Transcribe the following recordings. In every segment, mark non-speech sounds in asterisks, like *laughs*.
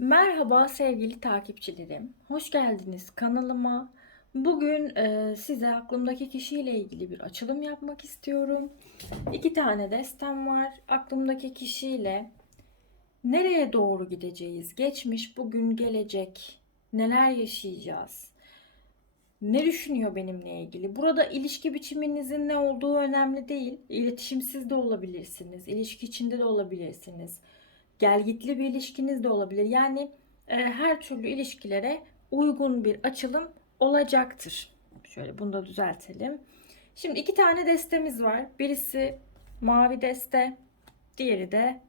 Merhaba sevgili takipçilerim. Hoş geldiniz kanalıma. Bugün e, size aklımdaki kişiyle ilgili bir açılım yapmak istiyorum. İki tane destem var. Aklımdaki kişiyle nereye doğru gideceğiz? Geçmiş, bugün, gelecek. Neler yaşayacağız? Ne düşünüyor benimle ilgili? Burada ilişki biçiminizin ne olduğu önemli değil. İletişimsiz de olabilirsiniz. İlişki içinde de olabilirsiniz gelgitli bir ilişkiniz de olabilir. Yani e, her türlü ilişkilere uygun bir açılım olacaktır. Şöyle bunu da düzeltelim. Şimdi iki tane destemiz var. Birisi mavi deste, diğeri de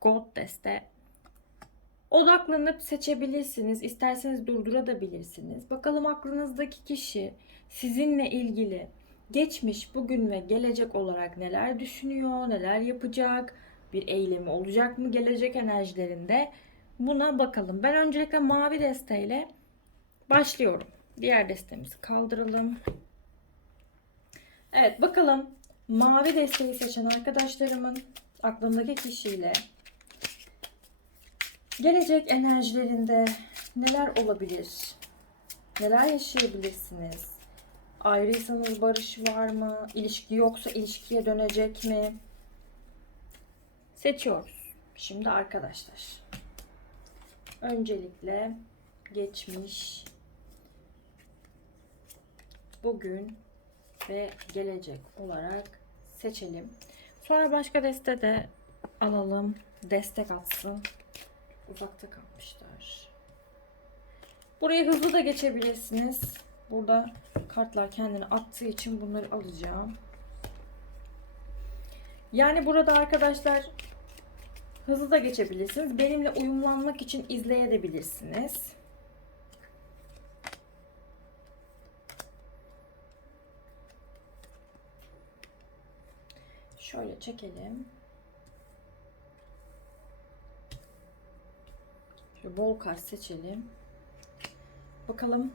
gold deste. Odaklanıp seçebilirsiniz. İsterseniz durdurabilirsiniz. Bakalım aklınızdaki kişi sizinle ilgili geçmiş, bugün ve gelecek olarak neler düşünüyor, neler yapacak, bir eylemi olacak mı gelecek enerjilerinde? Buna bakalım. Ben öncelikle mavi desteğiyle başlıyorum. Diğer destemizi kaldıralım. Evet bakalım mavi desteği seçen arkadaşlarımın aklımdaki kişiyle gelecek enerjilerinde neler olabilir? Neler yaşayabilirsiniz? Ayrıysanız barış var mı? İlişki yoksa ilişkiye dönecek mi? Seçiyoruz. Şimdi arkadaşlar. Öncelikle geçmiş, bugün ve gelecek olarak seçelim. Sonra başka deste de alalım. Destek atsın. Uzakta kalmışlar. Burayı hızlı da geçebilirsiniz. Burada kartlar kendini attığı için bunları alacağım. Yani burada arkadaşlar Hızlı da geçebilirsiniz. Benimle uyumlanmak için izleyebilirsiniz. Şöyle çekelim. Şöyle bol kart seçelim. Bakalım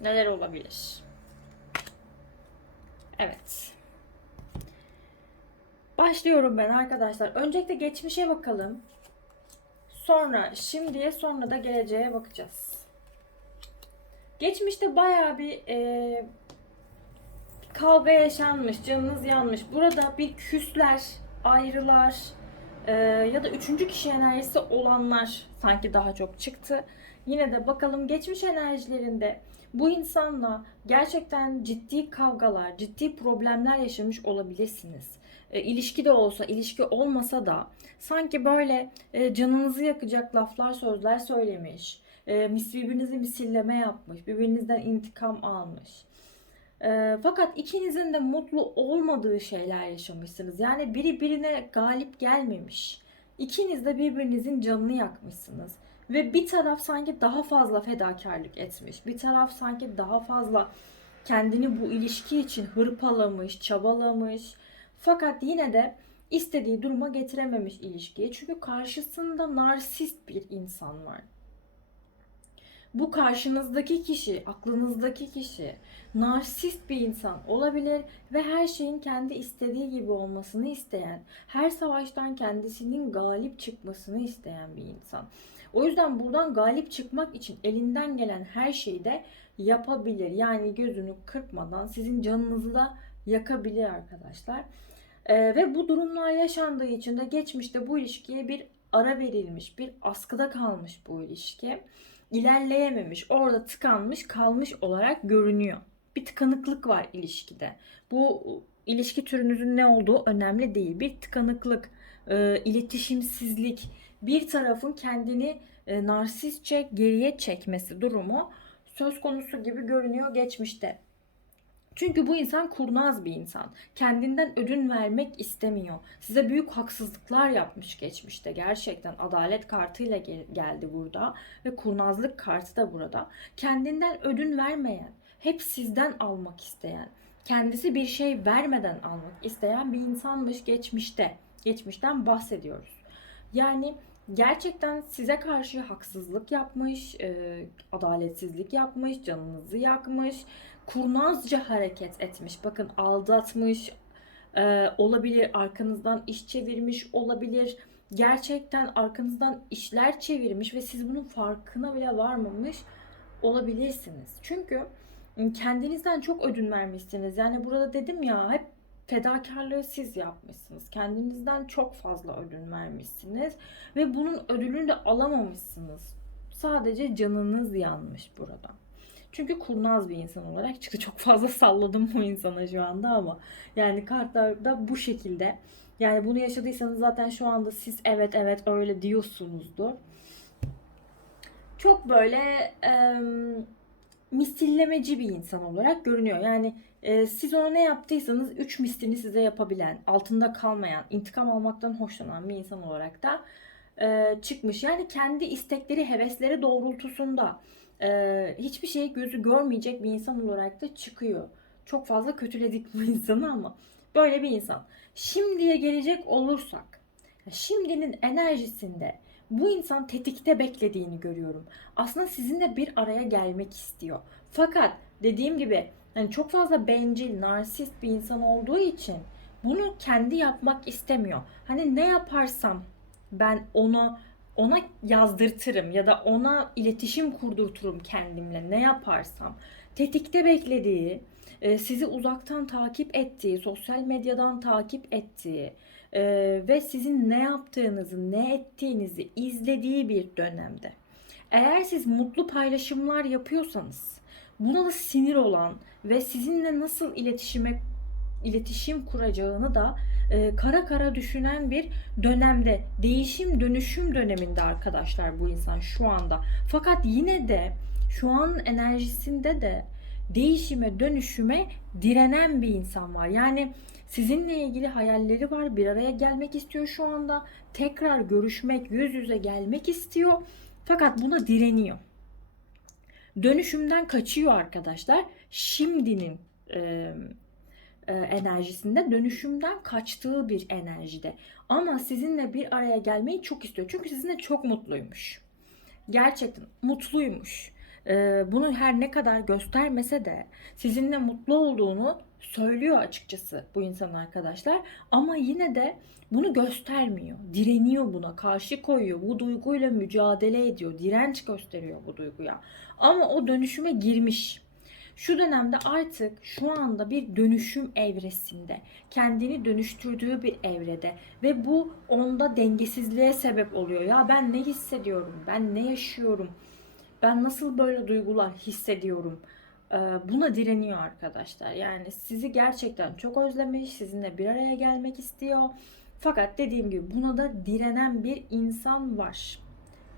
neler olabilir. Evet. Başlıyorum ben arkadaşlar. Öncelikle geçmişe bakalım. Sonra şimdiye sonra da geleceğe bakacağız. Geçmişte baya bir e, kavga yaşanmış, canınız yanmış. Burada bir küsler, ayrılar e, ya da üçüncü kişi enerjisi olanlar sanki daha çok çıktı. Yine de bakalım geçmiş enerjilerinde bu insanla gerçekten ciddi kavgalar, ciddi problemler yaşamış olabilirsiniz e, ilişki de olsa, ilişki olmasa da sanki böyle e, canınızı yakacak laflar, sözler söylemiş. E, birbirinizi misilleme yapmış, birbirinizden intikam almış. E, fakat ikinizin de mutlu olmadığı şeyler yaşamışsınız. Yani biri birine galip gelmemiş. İkiniz de birbirinizin canını yakmışsınız. Ve bir taraf sanki daha fazla fedakarlık etmiş. Bir taraf sanki daha fazla kendini bu ilişki için hırpalamış, çabalamış fakat yine de istediği duruma getirememiş ilişkiyi. Çünkü karşısında narsist bir insan var. Bu karşınızdaki kişi, aklınızdaki kişi narsist bir insan olabilir ve her şeyin kendi istediği gibi olmasını isteyen, her savaştan kendisinin galip çıkmasını isteyen bir insan. O yüzden buradan galip çıkmak için elinden gelen her şeyi de yapabilir. Yani gözünü kırpmadan sizin canınızı da yakabilir arkadaşlar. Ee, ve bu durumlar yaşandığı için de geçmişte bu ilişkiye bir ara verilmiş, bir askıda kalmış bu ilişki. İlerleyememiş, orada tıkanmış, kalmış olarak görünüyor. Bir tıkanıklık var ilişkide. Bu ilişki türünüzün ne olduğu önemli değil. Bir tıkanıklık, e, iletişimsizlik, bir tarafın kendini e, narsistçe geriye çekmesi durumu söz konusu gibi görünüyor geçmişte. Çünkü bu insan kurnaz bir insan. Kendinden ödün vermek istemiyor. Size büyük haksızlıklar yapmış geçmişte. Gerçekten adalet kartıyla gel- geldi burada ve kurnazlık kartı da burada. Kendinden ödün vermeyen, hep sizden almak isteyen, kendisi bir şey vermeden almak isteyen bir insanmış geçmişte. Geçmişten bahsediyoruz. Yani gerçekten size karşı haksızlık yapmış, e, adaletsizlik yapmış, canınızı yakmış, kurnazca hareket etmiş. Bakın aldatmış, e, olabilir arkanızdan iş çevirmiş olabilir. gerçekten arkanızdan işler çevirmiş ve siz bunun farkına bile varmamış olabilirsiniz. Çünkü kendinizden çok ödün vermişsiniz. Yani burada dedim ya hep fedakarlığı siz yapmışsınız. Kendinizden çok fazla ödün vermişsiniz ve bunun ödülünü de alamamışsınız. Sadece canınız yanmış burada. Çünkü kurnaz bir insan olarak çıktı. Çok fazla *laughs* salladım bu insana şu anda ama yani kartlarda bu şekilde. Yani bunu yaşadıysanız zaten şu anda siz evet evet öyle diyorsunuzdur. Çok böyle e, misillemeci bir insan olarak görünüyor. Yani e, siz ona ne yaptıysanız 3 mislini size yapabilen, altında kalmayan, intikam almaktan hoşlanan bir insan olarak da e, çıkmış. Yani kendi istekleri, hevesleri doğrultusunda e, hiçbir şeyi gözü görmeyecek bir insan olarak da çıkıyor. Çok fazla kötüledik bu *laughs* insanı ama böyle bir insan. Şimdiye gelecek olursak, şimdinin enerjisinde bu insan tetikte beklediğini görüyorum. Aslında sizinle bir araya gelmek istiyor. Fakat dediğim gibi hani çok fazla bencil, narsist bir insan olduğu için bunu kendi yapmak istemiyor. Hani ne yaparsam ben onu ona yazdırtırım ya da ona iletişim kurdurturum kendimle ne yaparsam. Tetikte beklediği, e, sizi uzaktan takip ettiği, sosyal medyadan takip ettiği e, ve sizin ne yaptığınızı, ne ettiğinizi izlediği bir dönemde. Eğer siz mutlu paylaşımlar yapıyorsanız, buna da sinir olan ve sizinle nasıl iletişime iletişim kuracağını da e, kara kara düşünen bir dönemde, değişim dönüşüm döneminde arkadaşlar bu insan şu anda. Fakat yine de şu an enerjisinde de değişime, dönüşüme direnen bir insan var. Yani sizinle ilgili hayalleri var, bir araya gelmek istiyor şu anda. Tekrar görüşmek, yüz yüze gelmek istiyor. Fakat buna direniyor. Dönüşümden kaçıyor arkadaşlar. Şimdinin e, enerjisinde dönüşümden kaçtığı bir enerjide. Ama sizinle bir araya gelmeyi çok istiyor. Çünkü sizinle çok mutluymuş. Gerçekten mutluymuş. E, bunu her ne kadar göstermese de sizinle mutlu olduğunu söylüyor açıkçası bu insan arkadaşlar. Ama yine de bunu göstermiyor. Direniyor buna, karşı koyuyor. Bu duyguyla mücadele ediyor. Direnç gösteriyor bu duyguya. Ama o dönüşüme girmiş şu dönemde artık şu anda bir dönüşüm evresinde, kendini dönüştürdüğü bir evrede ve bu onda dengesizliğe sebep oluyor. Ya ben ne hissediyorum? Ben ne yaşıyorum? Ben nasıl böyle duygular hissediyorum? Ee, buna direniyor arkadaşlar. Yani sizi gerçekten çok özlemiş, sizinle bir araya gelmek istiyor. Fakat dediğim gibi buna da direnen bir insan var.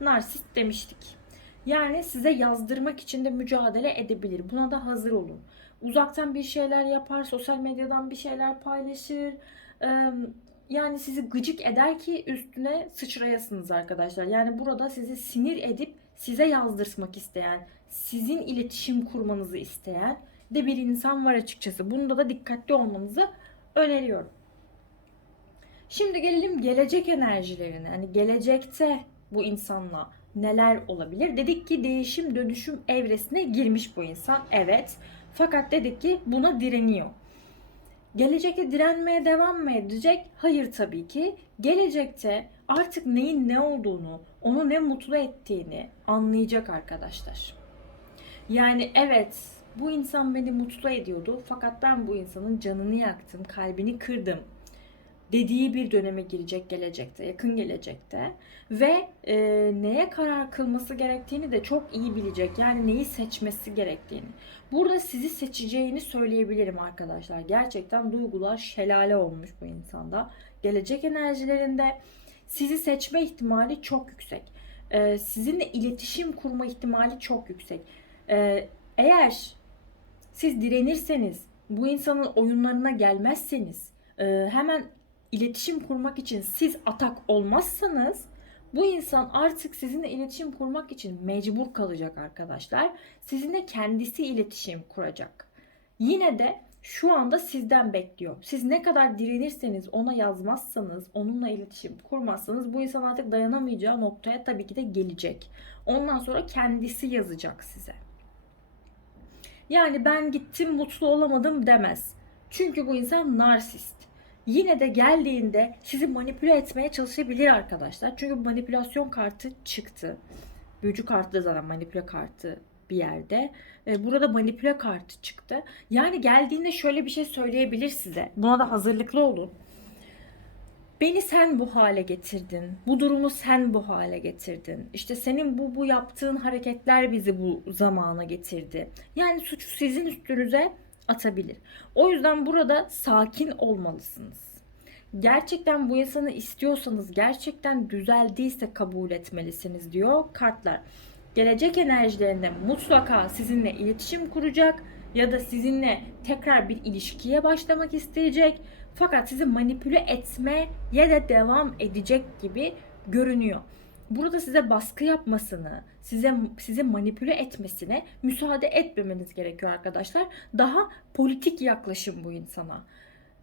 Narsist demiştik. Yani size yazdırmak için de mücadele edebilir. Buna da hazır olun. Uzaktan bir şeyler yapar, sosyal medyadan bir şeyler paylaşır. Yani sizi gıcık eder ki üstüne sıçrayasınız arkadaşlar. Yani burada sizi sinir edip size yazdırmak isteyen, sizin iletişim kurmanızı isteyen de bir insan var açıkçası. Bunda da dikkatli olmanızı öneriyorum. Şimdi gelelim gelecek enerjilerine. Hani gelecekte bu insanla neler olabilir? Dedik ki değişim dönüşüm evresine girmiş bu insan. Evet. Fakat dedik ki buna direniyor. Gelecekte direnmeye devam mı edecek? Hayır tabii ki. Gelecekte artık neyin ne olduğunu, onu ne mutlu ettiğini anlayacak arkadaşlar. Yani evet bu insan beni mutlu ediyordu fakat ben bu insanın canını yaktım, kalbini kırdım dediği bir döneme girecek gelecekte, yakın gelecekte ve e, neye karar kılması gerektiğini de çok iyi bilecek. Yani neyi seçmesi gerektiğini. Burada sizi seçeceğini söyleyebilirim arkadaşlar. Gerçekten duygular şelale olmuş bu insanda. Gelecek enerjilerinde sizi seçme ihtimali çok yüksek. E, sizinle iletişim kurma ihtimali çok yüksek. E, eğer siz direnirseniz, bu insanın oyunlarına gelmezseniz, e, hemen iletişim kurmak için siz atak olmazsanız bu insan artık sizinle iletişim kurmak için mecbur kalacak arkadaşlar. Sizinle kendisi iletişim kuracak. Yine de şu anda sizden bekliyor. Siz ne kadar direnirseniz, ona yazmazsanız, onunla iletişim kurmazsanız bu insan artık dayanamayacağı noktaya tabii ki de gelecek. Ondan sonra kendisi yazacak size. Yani ben gittim mutlu olamadım demez. Çünkü bu insan narsist. Yine de geldiğinde sizi manipüle etmeye çalışabilir arkadaşlar. Çünkü manipülasyon kartı çıktı. Büyücü kartı da zaten manipüle kartı bir yerde. E, Burada manipüle kartı çıktı. Yani geldiğinde şöyle bir şey söyleyebilir size. Buna da hazırlıklı olun. Beni sen bu hale getirdin. Bu durumu sen bu hale getirdin. İşte senin bu bu yaptığın hareketler bizi bu zamana getirdi. Yani suçu sizin üstünüze atabilir. O yüzden burada sakin olmalısınız. Gerçekten bu insanı istiyorsanız, gerçekten düzeldiyse kabul etmelisiniz diyor kartlar. Gelecek enerjilerinde mutlaka sizinle iletişim kuracak ya da sizinle tekrar bir ilişkiye başlamak isteyecek. Fakat sizi manipüle etmeye de devam edecek gibi görünüyor. Burada size baskı yapmasını, size sizi manipüle etmesine müsaade etmemeniz gerekiyor arkadaşlar. Daha politik yaklaşın bu insana.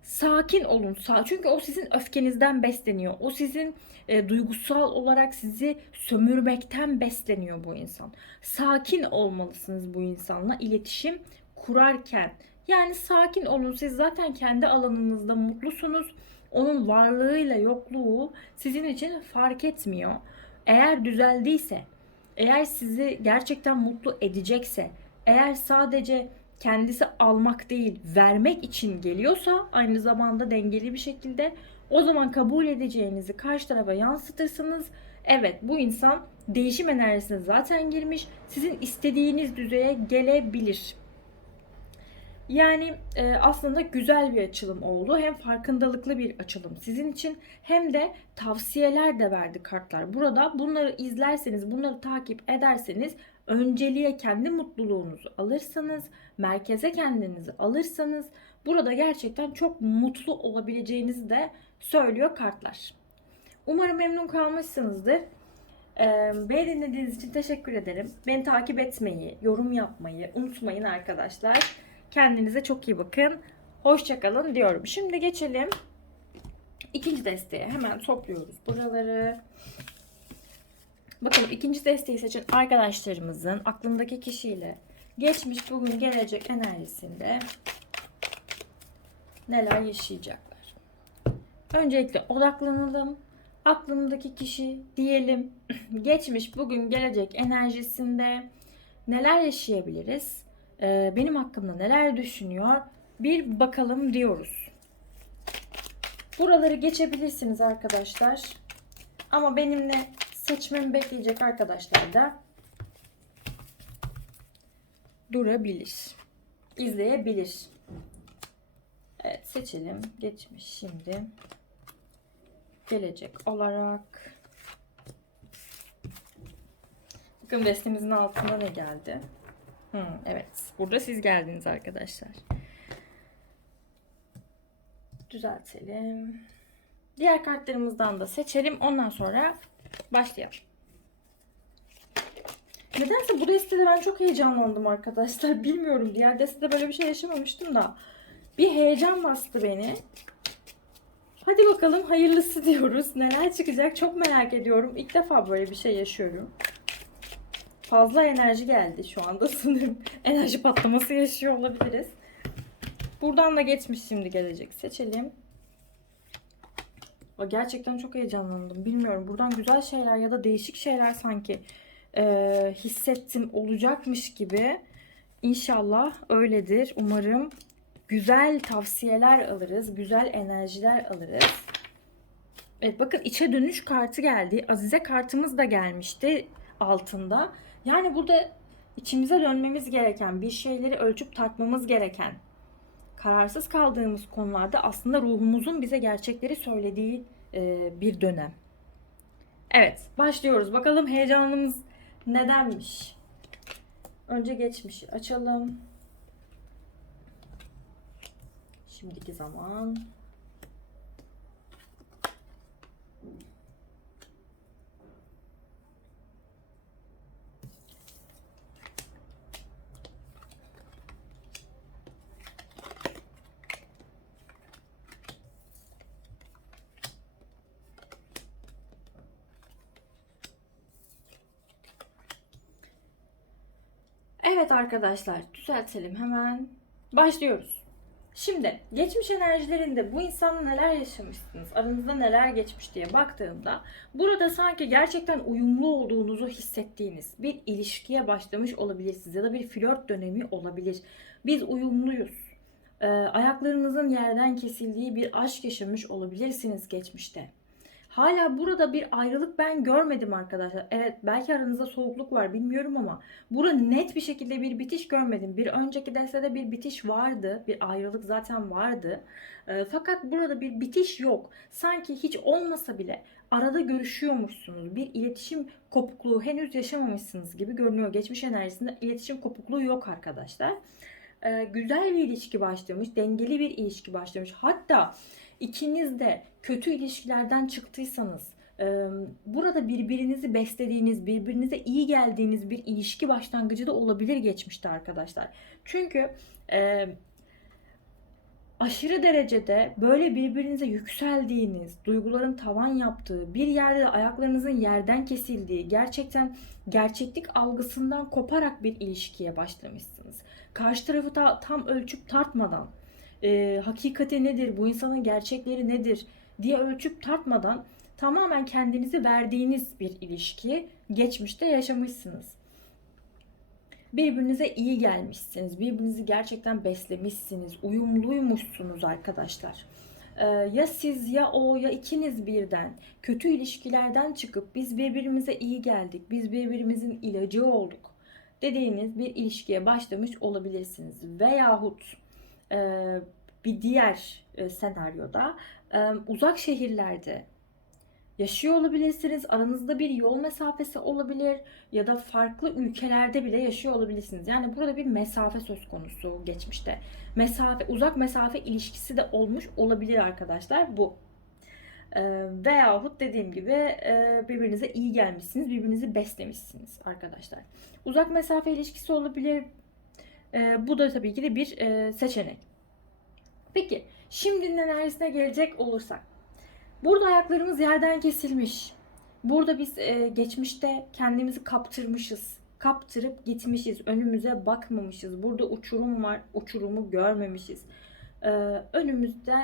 Sakin olun. Çünkü o sizin öfkenizden besleniyor. O sizin e, duygusal olarak sizi sömürmekten besleniyor bu insan. Sakin olmalısınız bu insanla iletişim kurarken. Yani sakin olun. Siz zaten kendi alanınızda mutlusunuz. Onun varlığıyla yokluğu sizin için fark etmiyor. Eğer düzeldiyse, eğer sizi gerçekten mutlu edecekse, eğer sadece kendisi almak değil, vermek için geliyorsa aynı zamanda dengeli bir şekilde o zaman kabul edeceğinizi karşı tarafa yansıtırsınız. Evet bu insan değişim enerjisine zaten girmiş. Sizin istediğiniz düzeye gelebilir. Yani e, aslında güzel bir açılım oldu. Hem farkındalıklı bir açılım sizin için hem de tavsiyeler de verdi kartlar. Burada bunları izlerseniz, bunları takip ederseniz önceliğe kendi mutluluğunuzu alırsanız, merkeze kendinizi alırsanız burada gerçekten çok mutlu olabileceğinizi de söylüyor kartlar. Umarım memnun kalmışsınızdır. Ee, beni dinlediğiniz için teşekkür ederim. Beni takip etmeyi, yorum yapmayı unutmayın arkadaşlar. Kendinize çok iyi bakın. Hoşçakalın diyorum. Şimdi geçelim ikinci desteğe. Hemen topluyoruz buraları. Bakalım ikinci desteği seçen arkadaşlarımızın aklındaki kişiyle geçmiş, bugün, gelecek enerjisinde neler yaşayacaklar. Öncelikle odaklanalım. Aklındaki kişi diyelim *clears throat* geçmiş, bugün, gelecek enerjisinde neler yaşayabiliriz? Ee, benim hakkımda neler düşünüyor? Bir bakalım diyoruz. Buraları geçebilirsiniz arkadaşlar. Ama benimle seçmemi bekleyecek arkadaşlar da durabilir. izleyebilir. Evet seçelim. Geçmiş şimdi. Gelecek olarak. Bakın destemizin altında ne geldi? Hmm, evet. Burada siz geldiniz arkadaşlar. Düzeltelim. Diğer kartlarımızdan da seçelim. Ondan sonra başlayalım. Nedense bu destede ben çok heyecanlandım arkadaşlar. *laughs* Bilmiyorum. Diğer destede böyle bir şey yaşamamıştım da. Bir heyecan bastı beni. Hadi bakalım hayırlısı diyoruz. Neler çıkacak çok merak ediyorum. İlk defa böyle bir şey yaşıyorum. Fazla enerji geldi şu anda *laughs* sanırım. Enerji patlaması yaşıyor olabiliriz. Buradan da geçmiş şimdi gelecek. Seçelim. Gerçekten çok heyecanlandım. Bilmiyorum. Buradan güzel şeyler ya da değişik şeyler sanki e, hissettim olacakmış gibi. İnşallah öyledir. Umarım güzel tavsiyeler alırız. Güzel enerjiler alırız. Evet bakın içe dönüş kartı geldi. Azize kartımız da gelmişti altında. Yani burada içimize dönmemiz gereken, bir şeyleri ölçüp tartmamız gereken, kararsız kaldığımız konularda aslında ruhumuzun bize gerçekleri söylediği e, bir dönem. Evet, başlıyoruz. Bakalım heyecanımız nedenmiş? Önce geçmişi açalım. Şimdiki zaman. Evet arkadaşlar düzeltelim hemen. Başlıyoruz. Şimdi geçmiş enerjilerinde bu insanla neler yaşamışsınız, aranızda neler geçmiş diye baktığımda burada sanki gerçekten uyumlu olduğunuzu hissettiğiniz bir ilişkiye başlamış olabilirsiniz ya da bir flört dönemi olabilir. Biz uyumluyuz. Ee, ayaklarınızın yerden kesildiği bir aşk yaşamış olabilirsiniz geçmişte. Hala burada bir ayrılık ben görmedim arkadaşlar. Evet belki aranızda soğukluk var bilmiyorum ama burada net bir şekilde bir bitiş görmedim. Bir önceki destede bir bitiş vardı. Bir ayrılık zaten vardı. E, fakat burada bir bitiş yok. Sanki hiç olmasa bile arada görüşüyormuşsunuz. Bir iletişim kopukluğu henüz yaşamamışsınız gibi görünüyor. Geçmiş enerjisinde iletişim kopukluğu yok arkadaşlar. E, güzel bir ilişki başlamış. Dengeli bir ilişki başlamış. Hatta ikiniz de kötü ilişkilerden çıktıysanız, burada birbirinizi beslediğiniz, birbirinize iyi geldiğiniz bir ilişki başlangıcı da olabilir geçmişte arkadaşlar. Çünkü aşırı derecede böyle birbirinize yükseldiğiniz, duyguların tavan yaptığı, bir yerde de ayaklarınızın yerden kesildiği, gerçekten gerçeklik algısından koparak bir ilişkiye başlamışsınız. Karşı tarafı ta, tam ölçüp tartmadan, e, hakikati nedir, bu insanın gerçekleri nedir diye ölçüp tartmadan tamamen kendinizi verdiğiniz bir ilişki geçmişte yaşamışsınız. Birbirinize iyi gelmişsiniz, birbirinizi gerçekten beslemişsiniz, uyumluymuşsunuz arkadaşlar. Ee, ya siz ya o ya ikiniz birden kötü ilişkilerden çıkıp biz birbirimize iyi geldik, biz birbirimizin ilacı olduk dediğiniz bir ilişkiye başlamış olabilirsiniz. Veyahut e, bir diğer e, senaryoda e, uzak şehirlerde yaşıyor olabilirsiniz. Aranızda bir yol mesafesi olabilir ya da farklı ülkelerde bile yaşıyor olabilirsiniz. Yani burada bir mesafe söz konusu geçmişte. Mesafe, uzak mesafe ilişkisi de olmuş olabilir arkadaşlar bu. E, veyahut dediğim gibi e, birbirinize iyi gelmişsiniz, birbirinizi beslemişsiniz arkadaşlar. Uzak mesafe ilişkisi olabilir. E, bu da tabii ki de bir e, seçenek. Peki şimdinin enerjisine gelecek olursak. Burada ayaklarımız yerden kesilmiş. Burada biz e, geçmişte kendimizi kaptırmışız. Kaptırıp gitmişiz. Önümüze bakmamışız. Burada uçurum var. Uçurumu görmemişiz. E, önümüzde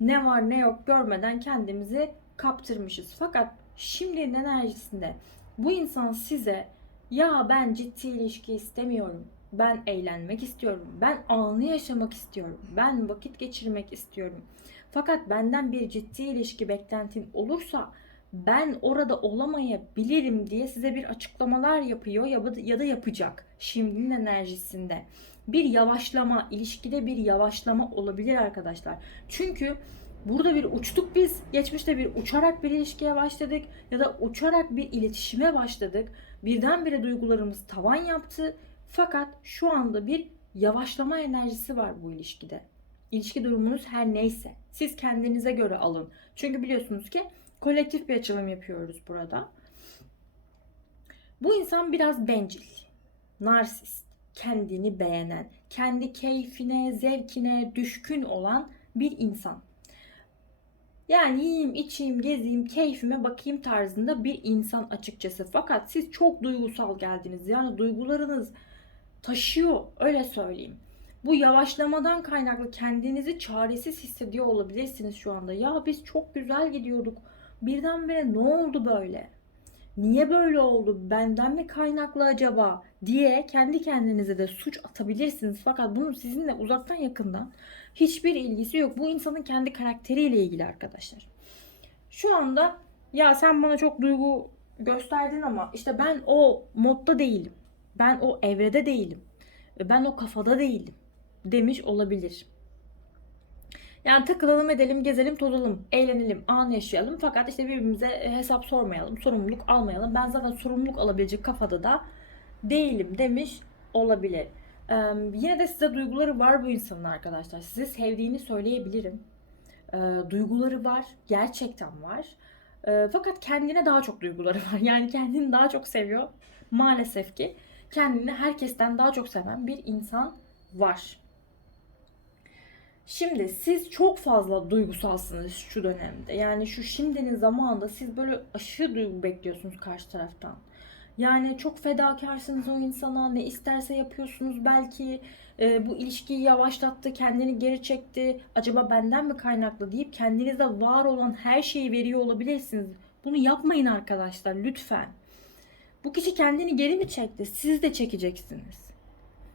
ne var ne yok görmeden kendimizi kaptırmışız. Fakat şimdinin enerjisinde bu insan size ya ben ciddi ilişki istemiyorum ben eğlenmek istiyorum. Ben anı yaşamak istiyorum. Ben vakit geçirmek istiyorum. Fakat benden bir ciddi ilişki beklentin olursa ben orada olamayabilirim diye size bir açıklamalar yapıyor ya da yapacak şimdinin enerjisinde. Bir yavaşlama, ilişkide bir yavaşlama olabilir arkadaşlar. Çünkü burada bir uçtuk biz. Geçmişte bir uçarak bir ilişkiye başladık ya da uçarak bir iletişime başladık. Birdenbire duygularımız tavan yaptı fakat şu anda bir yavaşlama enerjisi var bu ilişkide. İlişki durumunuz her neyse siz kendinize göre alın. Çünkü biliyorsunuz ki kolektif bir açılım yapıyoruz burada. Bu insan biraz bencil, narsist, kendini beğenen, kendi keyfine, zevkine düşkün olan bir insan. Yani yiyeyim, içeyim, gezeyim, keyfime bakayım tarzında bir insan açıkçası. Fakat siz çok duygusal geldiniz. Yani duygularınız taşıyor öyle söyleyeyim. Bu yavaşlamadan kaynaklı kendinizi çaresiz hissediyor olabilirsiniz şu anda. Ya biz çok güzel gidiyorduk. Birdenbire ne oldu böyle? Niye böyle oldu? Benden mi kaynaklı acaba? diye kendi kendinize de suç atabilirsiniz. Fakat bunun sizinle uzaktan yakından hiçbir ilgisi yok. Bu insanın kendi karakteriyle ilgili arkadaşlar. Şu anda ya sen bana çok duygu gösterdin ama işte ben o modda değilim. Ben o evrede değilim. Ben o kafada değilim demiş olabilir. Yani takılalım edelim, gezelim, tozalım, eğlenelim, an yaşayalım. Fakat işte birbirimize hesap sormayalım, sorumluluk almayalım. Ben zaten sorumluluk alabilecek kafada da değilim demiş olabilir. Ee, yine de size duyguları var bu insanın arkadaşlar. Sizi sevdiğini söyleyebilirim. Ee, duyguları var, gerçekten var. Ee, fakat kendine daha çok duyguları var. *laughs* Yani kendini daha çok seviyor maalesef ki kendini herkesten daha çok seven bir insan var. Şimdi siz çok fazla duygusalsınız şu dönemde. Yani şu şimdinin zamanında siz böyle aşırı duygu bekliyorsunuz karşı taraftan. Yani çok fedakarsınız o insana. Ne isterse yapıyorsunuz belki. Ee, bu ilişkiyi yavaşlattı, kendini geri çekti. Acaba benden mi kaynaklı deyip kendinizde var olan her şeyi veriyor olabilirsiniz. Bunu yapmayın arkadaşlar lütfen. Bu kişi kendini geri mi çekti? Siz de çekeceksiniz.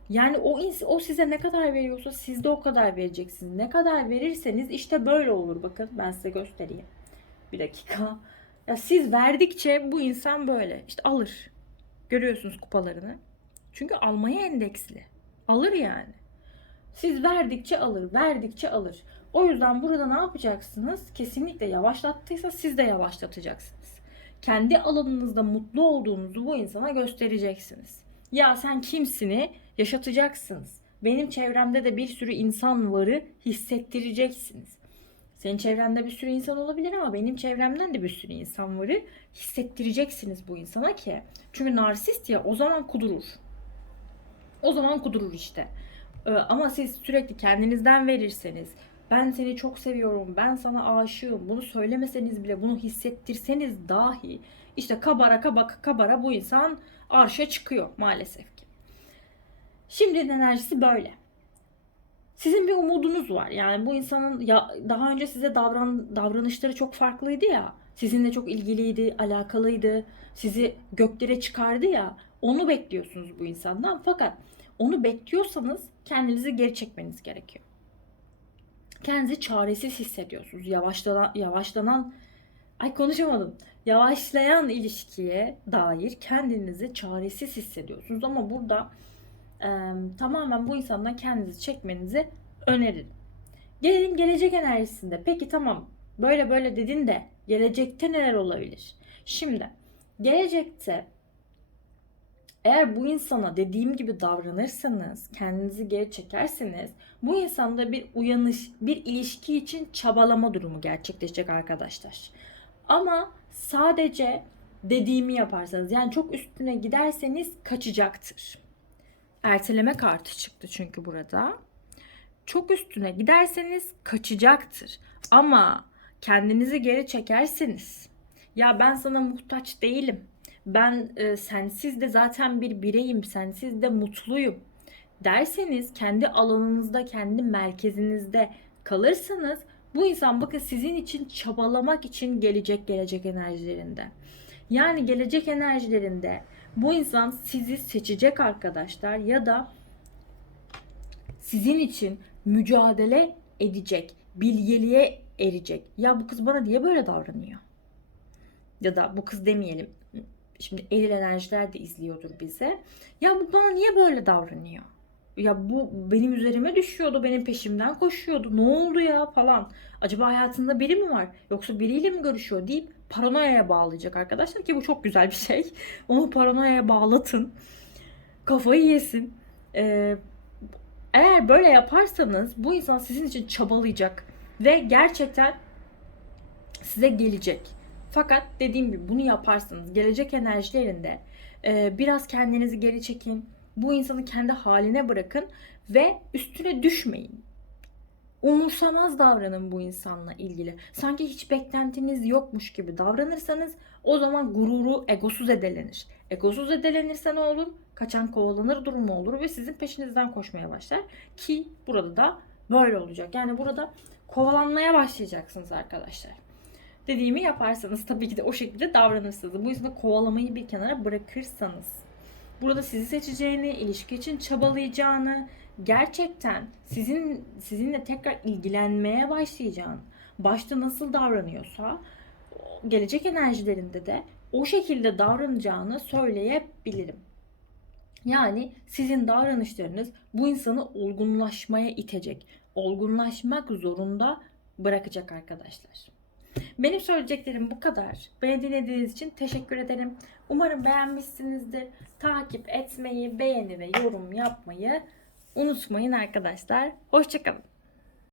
Yani o ins- o size ne kadar veriyorsa siz de o kadar vereceksiniz. Ne kadar verirseniz işte böyle olur. Bakın ben size göstereyim. Bir dakika. Ya siz verdikçe bu insan böyle işte alır. Görüyorsunuz kupalarını. Çünkü almaya endeksli. Alır yani. Siz verdikçe alır, verdikçe alır. O yüzden burada ne yapacaksınız? Kesinlikle yavaşlattıysa siz de yavaşlatacaksınız. Kendi alanınızda mutlu olduğunuzu bu insana göstereceksiniz. Ya sen kimsini yaşatacaksınız. Benim çevremde de bir sürü insan varı hissettireceksiniz. Senin çevrende bir sürü insan olabilir ama benim çevremden de bir sürü insan varı hissettireceksiniz bu insana ki. Çünkü narsist ya o zaman kudurur. O zaman kudurur işte. Ee, ama siz sürekli kendinizden verirseniz, ben seni çok seviyorum, ben sana aşığım, bunu söylemeseniz bile bunu hissettirseniz dahi işte kabara kabara kabara bu insan arşa çıkıyor maalesef ki. Şimdinin enerjisi böyle. Sizin bir umudunuz var. Yani bu insanın ya daha önce size davran davranışları çok farklıydı ya. Sizinle çok ilgiliydi, alakalıydı. Sizi göklere çıkardı ya. Onu bekliyorsunuz bu insandan. Fakat onu bekliyorsanız kendinizi geri çekmeniz gerekiyor. Kendinizi çaresiz hissediyorsunuz. Yavaşlanan, yavaşlanan ay konuşamadım. Yavaşlayan ilişkiye dair kendinizi çaresiz hissediyorsunuz. Ama burada e, tamamen bu insandan kendinizi çekmenizi öneririm. Gelelim gelecek enerjisinde. Peki tamam böyle böyle dedin de gelecekte neler olabilir? Şimdi gelecekte eğer bu insana dediğim gibi davranırsanız, kendinizi geri çekerseniz bu insanda bir uyanış, bir ilişki için çabalama durumu gerçekleşecek arkadaşlar. Ama sadece dediğimi yaparsanız yani çok üstüne giderseniz kaçacaktır. Erteleme kartı çıktı çünkü burada. Çok üstüne giderseniz kaçacaktır. Ama kendinizi geri çekerseniz ya ben sana muhtaç değilim ben e, sensiz de zaten bir bireyim, sensiz de mutluyum derseniz kendi alanınızda, kendi merkezinizde kalırsanız bu insan bakın sizin için çabalamak için gelecek gelecek enerjilerinde. Yani gelecek enerjilerinde bu insan sizi seçecek arkadaşlar ya da sizin için mücadele edecek, bilgeliğe erecek. Ya bu kız bana niye böyle davranıyor? Ya da bu kız demeyelim şimdi eril enerjiler de izliyordur bize. Ya bu bana niye böyle davranıyor? Ya bu benim üzerime düşüyordu, benim peşimden koşuyordu. Ne oldu ya falan. Acaba hayatında biri mi var? Yoksa biriyle mi görüşüyor deyip paranoyaya bağlayacak arkadaşlar ki bu çok güzel bir şey. *laughs* Onu paranoyaya bağlatın. Kafayı yesin. Ee, eğer böyle yaparsanız bu insan sizin için çabalayacak ve gerçekten size gelecek. Fakat dediğim gibi bunu yaparsanız gelecek enerjilerinde e, biraz kendinizi geri çekin. Bu insanı kendi haline bırakın ve üstüne düşmeyin. Umursamaz davranın bu insanla ilgili. Sanki hiç beklentiniz yokmuş gibi davranırsanız o zaman gururu, egosu zedelenir. Egosu zedelenirse ne olur? Kaçan kovalanır durumu olur ve sizin peşinizden koşmaya başlar. Ki burada da böyle olacak. Yani burada kovalanmaya başlayacaksınız arkadaşlar dediğimi yaparsanız tabii ki de o şekilde davranırsınız. Bu yüzden kovalamayı bir kenara bırakırsanız burada sizi seçeceğini, ilişki için çabalayacağını, gerçekten sizin sizinle tekrar ilgilenmeye başlayacağını, başta nasıl davranıyorsa gelecek enerjilerinde de o şekilde davranacağını söyleyebilirim. Yani sizin davranışlarınız bu insanı olgunlaşmaya itecek. Olgunlaşmak zorunda bırakacak arkadaşlar. Benim söyleyeceklerim bu kadar. Beni dinlediğiniz için teşekkür ederim. Umarım beğenmişsinizdir. Takip etmeyi, beğeni ve yorum yapmayı unutmayın arkadaşlar. Hoşçakalın.